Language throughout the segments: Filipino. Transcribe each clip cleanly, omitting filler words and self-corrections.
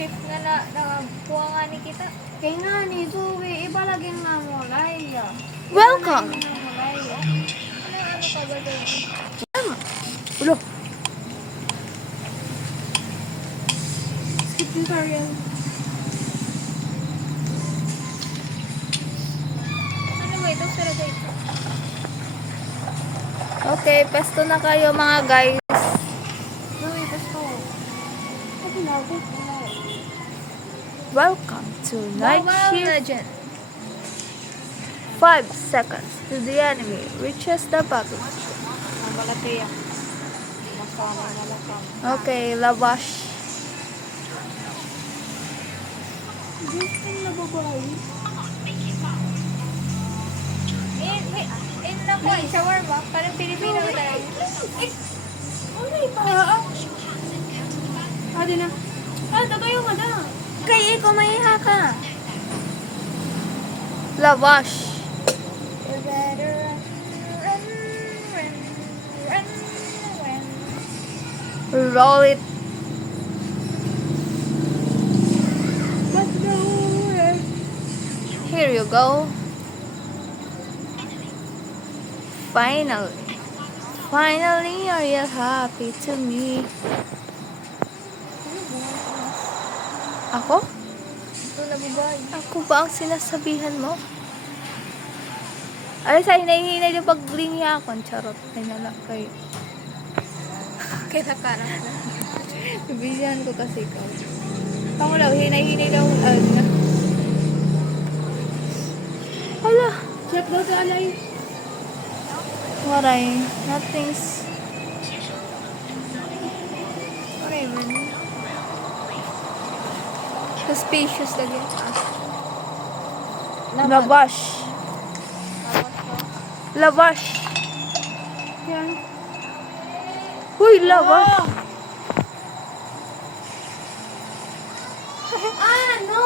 shift nga na nakakuha nga ni kita. Kaya nga ni Zoe, iba lagi nga mo, Laya. Welcome! Ano ka ba doon? Ulo. Skip tutorial. Ano ba ito? Sarap ito. Okay, pesto na kayo mga guys. Zoe, gusto. Sabi na ako. Welcome to night Mobile shift. Legend. 5 seconds to the enemy reaches the battle. Mabalate yan. Masama, malakam. Okay, labash. Gusto na babae. In na ko, shawarma. Parang Pilipino ba tayo? Ano pa? Adi na. Tagayo ka na. Kaya ikaw mahiha ka. Labash. You better run, run, run. Roll it. Let's go. Here you go. Finally, are you happy to me? Ako? Ito na bubay. Ako ba ang sinasabihan mo? Ay, sa hinahinay yung paglingi ako. Charot. Ay, nalak kayo. Kita ka na. Bibigyan ko kasi ikaw. Ako lang, hinay-hinay daw. Hala. Check daw sa alay. Waray. Nothing's... Whatever. Suspicious lagi. Labat. Labash. Labash. Yan. Uy, labash. Ano?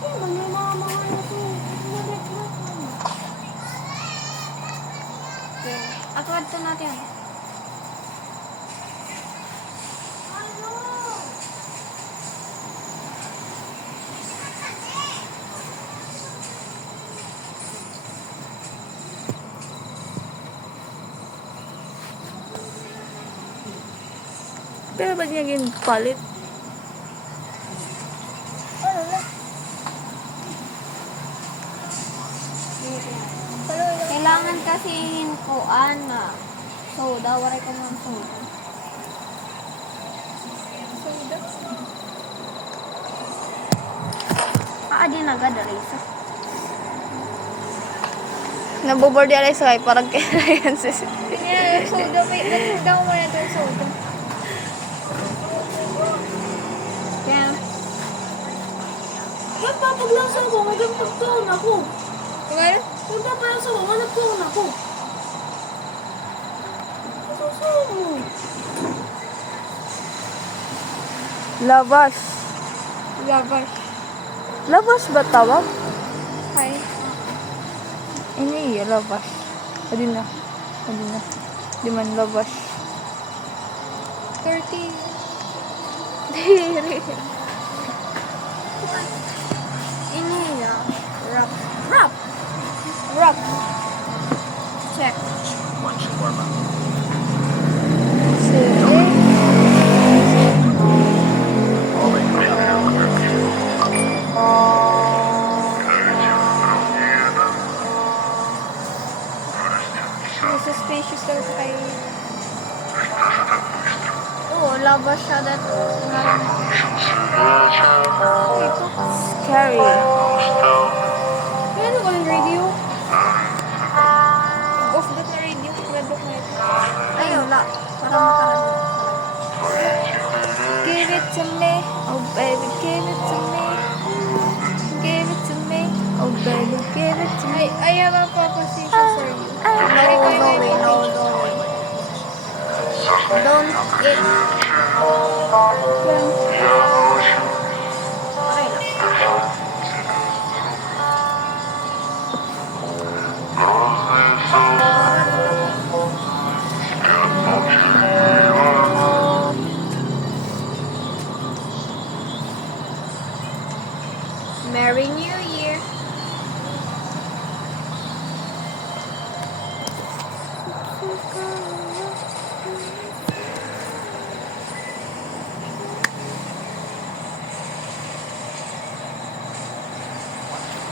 Ay, manamama na to. Akad to natin. Pero ba't niya palit? Ano na? Kailangan kasi hinkuan na. Soda, waray ka mga soda. Din agad, Arisa. Naboboard yung Alexa kay parang kailangan sa... Kanya, soda. May daw mo na ito yung soda. Kaya, papaglasan ko, magpagtuon ako. Yung ano? Kung papaglasan ko, magpagtuon ako. Masusunod. Labash. Labash. Labash ba tawag? Hi. Ini labash. Adi na. Di man labash. 30. Diri. Ini ya. Rap. Rock. Check. Sige. Suspicious daw sa kay... Oo, lava siya that. Scary. Ano ko yung radio? Off that na radio. Red off na ito. Ay, wala. Para makaroon. Give it to me. Oh baby, give it to me. Give it to me. Oh baby, give it to me. I have a proposition for you. No. Don't eat.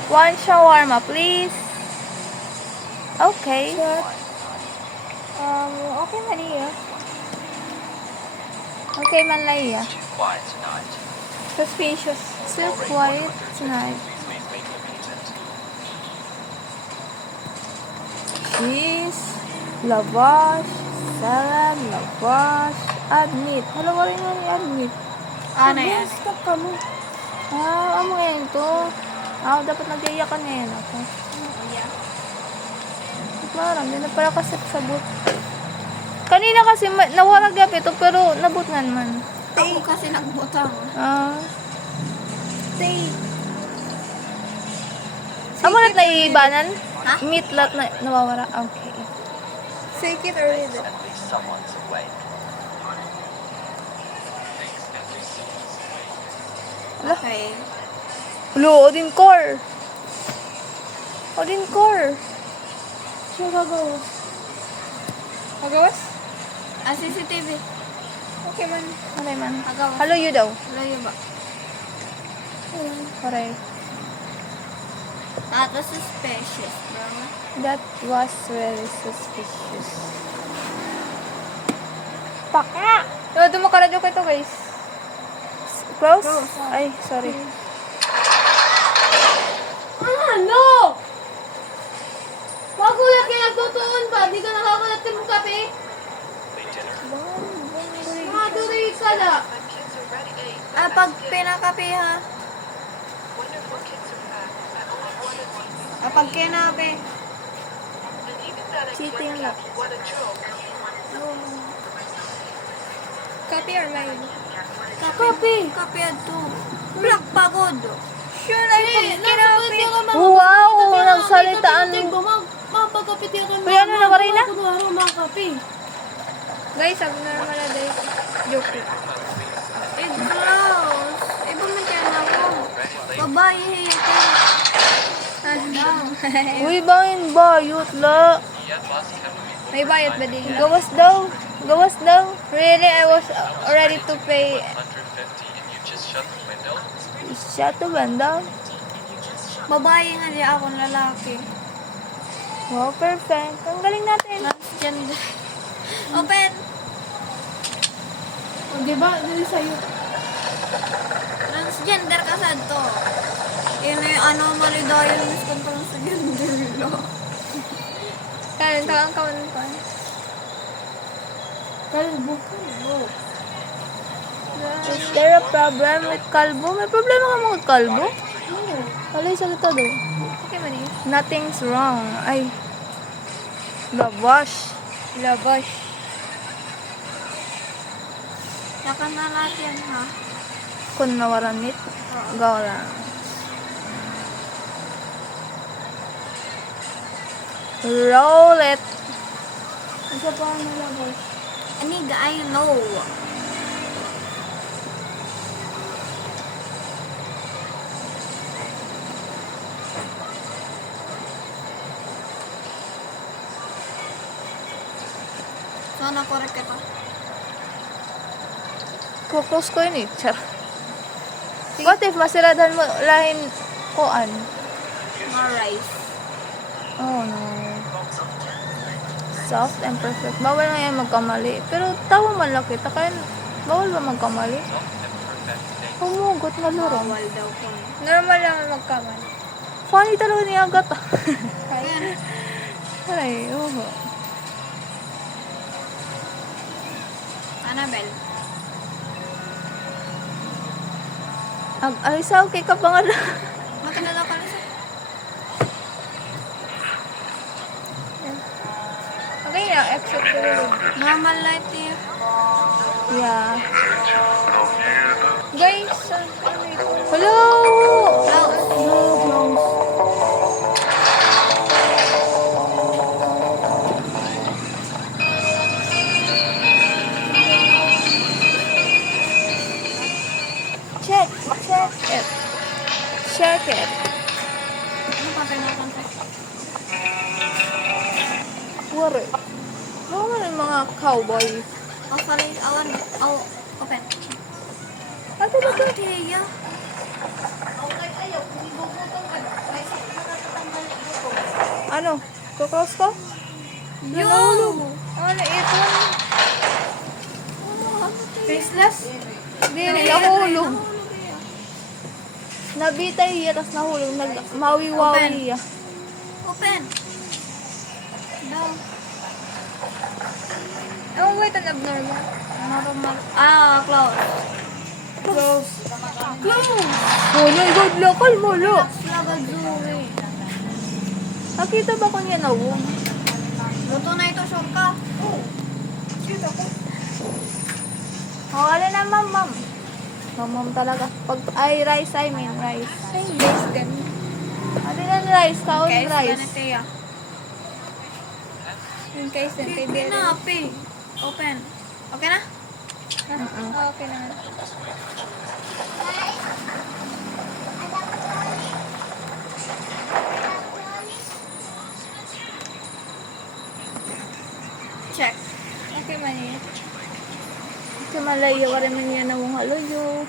One shawarma, please. Okay. Okay, Maria. Okay, Manlaya. Quiet tonight. Suspicious. Still quiet tonight. Cheese, lavash, salad, lavash, add meat. Hala, wala nga ni add meat. Ano yan? Stop ka mo. Ano yan to? Dapat nag-iyakan ngayon ako. Parang, hindi na pala kasi sabot. Kanina kasi nawarag yap ito, pero nabot nga naman. Ako kasi nagbutang. Stay. Amo na ibanan? Ha? Meat lot na nawawara. Okay. Take it or read it. At least someone's awake. Okay. Hello, Odin Core. Odin Core. Siya gagawas. Gagawas? CCTV. Okay man. Okay man. Agaw. Hello, you daw. Layo ba? Correct. That was suspicious, bro. That was very suspicious. Paka! No, dumakaradyo ko ito, guys. Close? Ay, sorry. Ano? Magulat kayo nagtutuon ba? Di ka nakakalatin mo kape? Mga tuloy ka na. Pag pinakape ha? Pag kinape. Cheating lang. Copy or mine? Kape. Kape ato. Black pagod. Sure, ay kinapi. Wow! Nagsalitaan. Kuya, ano na rin na? Guys, sabi na naman na day. Joke. Gross. Iba man kaya na ako. Babae hate. Uy, bangin ba? Yut la. May bayad ba din? Gawas daw. Gawas daw. Really, I was ready to pay. 150 and you just shut the window? Siya to banda. Babae nga di ako lalaki. Wow, perfect. Ang galing natin. Transgender. Open. O, diba? Dili sa'yo. Transgender ka sad to. Yun na yung anomaly dahil miskong transgender lang. Kanan, takang kawan pa. Kalbo. Is there a problem with kalbo? May problema ka mga kalbo? Wala yung salita daw. Okay man eh. Nothing's wrong. Ay. Labash. Labash. Saka na natin ha. Kung nawaran it. Gawala. Roll it. Isa pa ang labash. Aniga, I know. Sana correct ka pa. Kukus ko yun eh. Char. What if masiradan mo lahin koan? Ma-rice. Oh no. Soft and perfect. Bawal nga yan magkamali. Pero tawa man lang kita. Kaya bawal ba magkamali? Humugot na luro. Bawal daw ko. Normal lang magkamali. Funny talaga ni Agat ah. Ayan. Ay, oo. Annabelle. Ay, sa okay ka pa nga na. Makinala ka lang sa... Okay na, except for the room. Normal light here. Yeah. Guys, ano ito? Hello! Check it. Check it. Ano pa pinakanta? Wari. Mga man yung mga cowboy. Awan. Open. Ate, ito. Tiya. Ano? Kukross ko? Yo! Ano, ito? Faceless? Hindi, nahulog. Nabitay iya, tas nahulog. Mawi-wawi iya. Open. No. Oh, wait, an abnormal. Normal. Close. Close. Close! Oh my God, lakal mo, lo. Slagad Zoe. Nakita ba ko niya na wong? Luto na ito, sure ka. Oh, ano na, ma'am. Ma'am talaga. Rice, I mean, rice. Ay, guys, ganun. Ano na rice? Kaon Guys, rice. ganito ya. Yung guys, kay Hindi Derek. na, P. Open. Okay na? Okay naman. Check. Okay man yun. Sa malayo ka rin man niya na wong haloyo.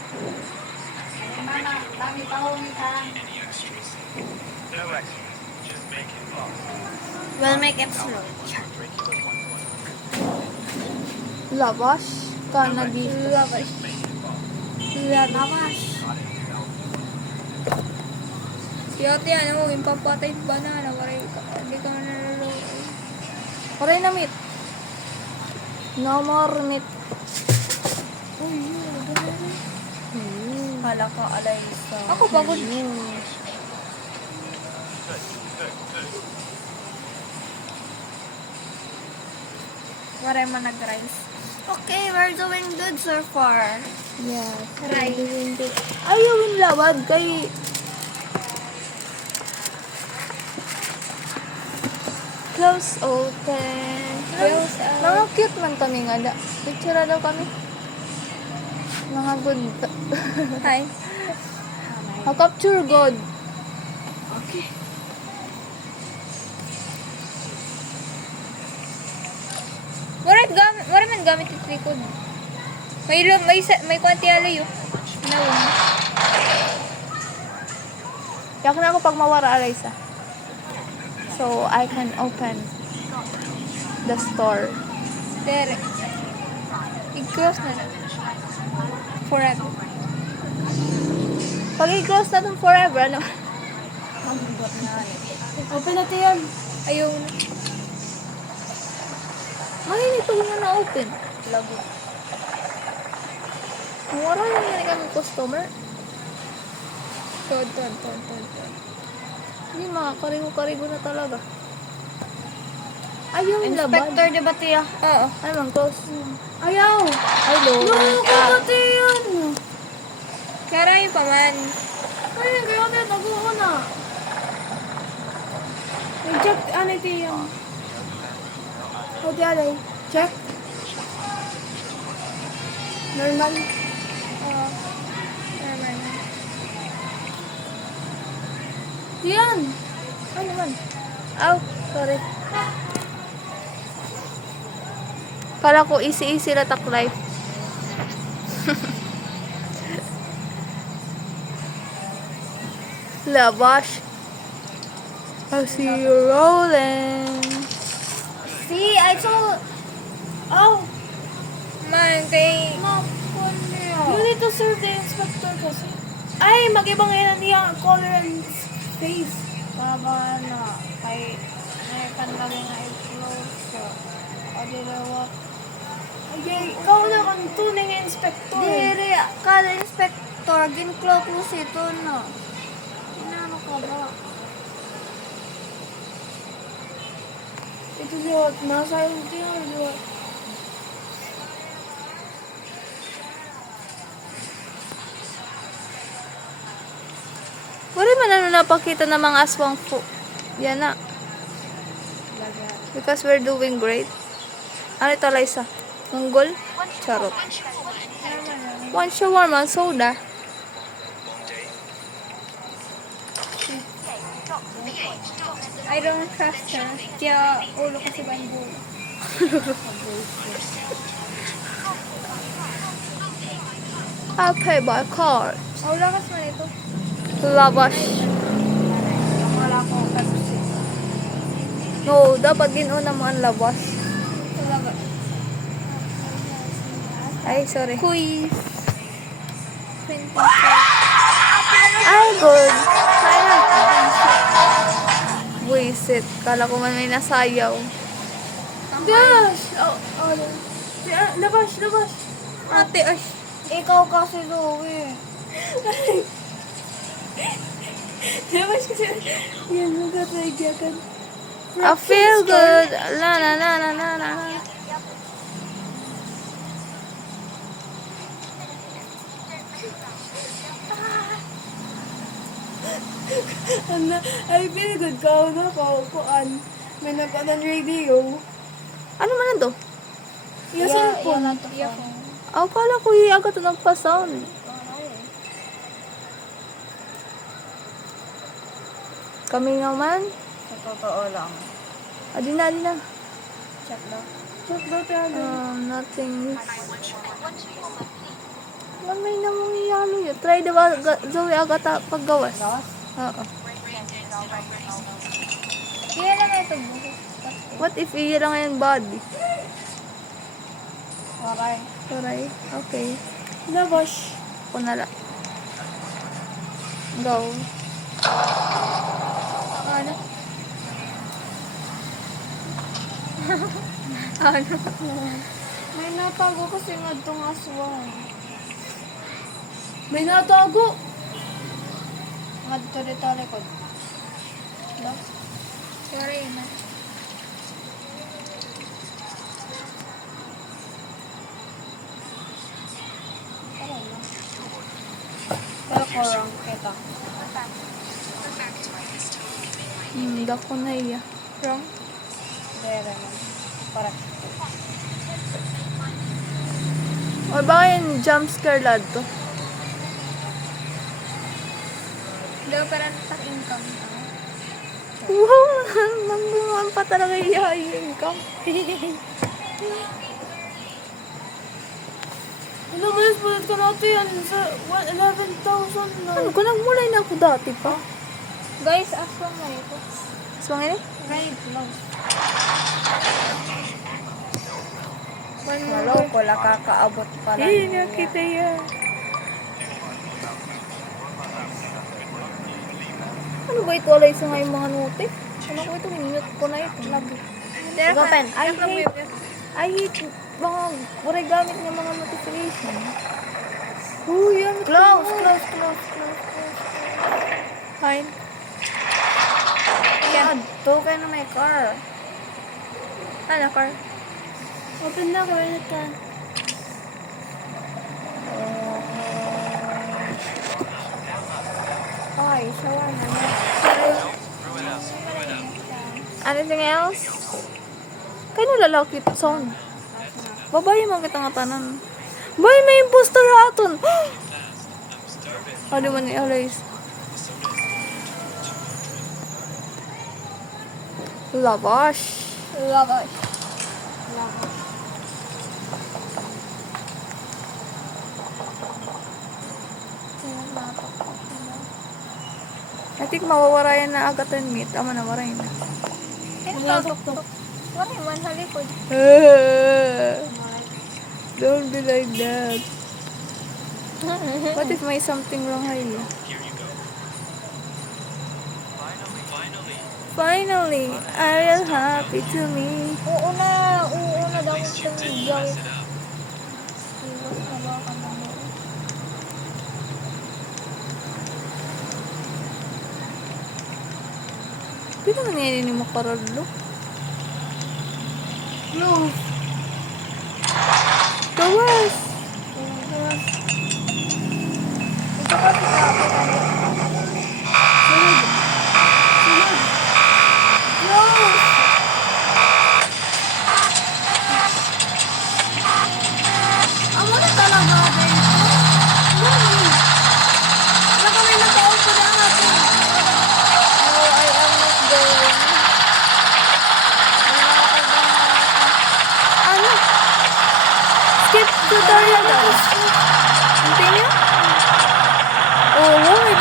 We'll make it slow. Labash. Kana dito. Labash. Labash. Si ate, ano, yung papatay banana, waray ka. Hindi ka man naluloko. Aray na meat. No more meat. Kala ko alay sa... Ako pagod. Waray man nag-rice. Okay, we're doing good so far. Yes. Right. Ayaw yung lawad kay... Close open. Close out. Mga cute man kami nga da. Picture daw kami. Mga good. Hi. Capture good. Okay. Wala man gamit yung trikod. May konti alay yun. Nawang. Yak na ako pag mawara Alaysa. So I can open the store. Derek. I-close na lang. Forever. Pag i-close na itong forever, ano? Open natin yan. Ayaw na. Ay, ito nga na-open. Lago. Mura lang yan kami customer. Tod. Hindi, mga karigo-karigo na talaga. Ayaw yung laban. Inspector de Batia. Oo. Ano mang close? Ayaw! Ay, Lord. yan! Kaya yung paman. Ay, kaya na, naguho na. Check, ano ito yung... O, di alay. Check. Normal. Oo. Naman. Yan! Ano man? Aw, sorry. Kala ko easy na taklay. Labash. I see you rolling. See, I told... Oh! Man, kay... You need to serve the inspector kasi. Ay, mag-ibang ilan niya color and face. Para ba na, kay... Ay, panlagay na i-close siya. O, dalawa. Ay, ikaw na kang tuning inspector. Diri, kada inspector, gin-close ito na. Inano ka ba? Ito siya, nasa yung tingin siya. Wala man ano napakita ng mga aswang po. Yan na. Because we're doing great. Ano ito, Liza? Manggol? Charot. One shawarma, soda. I don't trust her. Kaya ulo kasi bambu. I'll pay by card. Ulo kasi man ito. Labash. Wala ko kasi. No, dapat ginuna mo ang labas. Talaga. Ay, sorry. Quiz. 25. Ay, good. Kaya na. Buisit. Kala ko man may nasayaw. Dash! Labas! Ate, ay. Ikaw kasi, Zoe. Labas kasi. Yan, magkatay kan. I feel good. La la la la la la. Ano, I feel good ka na ko. Kuan. May nagkanan radio. Ano man to? Yung cellphone. Ako kala ko agad ito nagpa-sound. Kami naman. Sa totoo lang. Adi na. Check lang. Check daw tayo. Nothing. May namang yalo yun. Try diba, Zoe, agad paggawas. Oo. Kaya lang ito buhok. What if iya lang ngayon body? Okay. Alright, okay. Labas. Ako na lang. Go. Ano? Ano? May natago kasi nga itong aswang. May natago. Ngadto dito likod. Sorry na. Pero korang kita. Dako na iya. Wrong. Dere man. Para. O baka yung jump scare lad to? Daw parang tak-income. Wow! Nanggungan pa talaga iya yung income. Ano ba yung bulat ka natin yan sa 11,000 na. Ano ko nagmulay na ako dati pa? Guys, aswang na ito. Swang ini? Right, close. One Hello, more. ko kakaabot pala. nakita yan. Ano ba ito? Alay sa ngayon mga note? Ano ko ito? Minute ko na ito. Lagi. Go pen. I hate mga gamit ng mga notification. Oh, yan. Close. Fine. God, to kayo na may car. Ano, car? Open na ko ulit ka. Ay, sawa na. Anything else? Kaya lalaki ito sound. Babae mo kita nga tanan. Bay, may impostor aton. Ano man ni Alays? Labash. Lavash. I think mawawarayan na agatan meet. Ama na warayan na. Ano tok? Wala man sa likod. Don't be like that. What if may something wrong here? Finally, I am happy to me. Oo na daw itong gawin. Iwas na ba ka na mo? Pino nangyayari ni Makaralo? Close. Gawas! Ito kasi kapit. Amo na talaga ba ito? Wala kami nagkaon ko na natin. No, I am not going. Ano? Skip tutorial guys. Continue? Oh, wow, may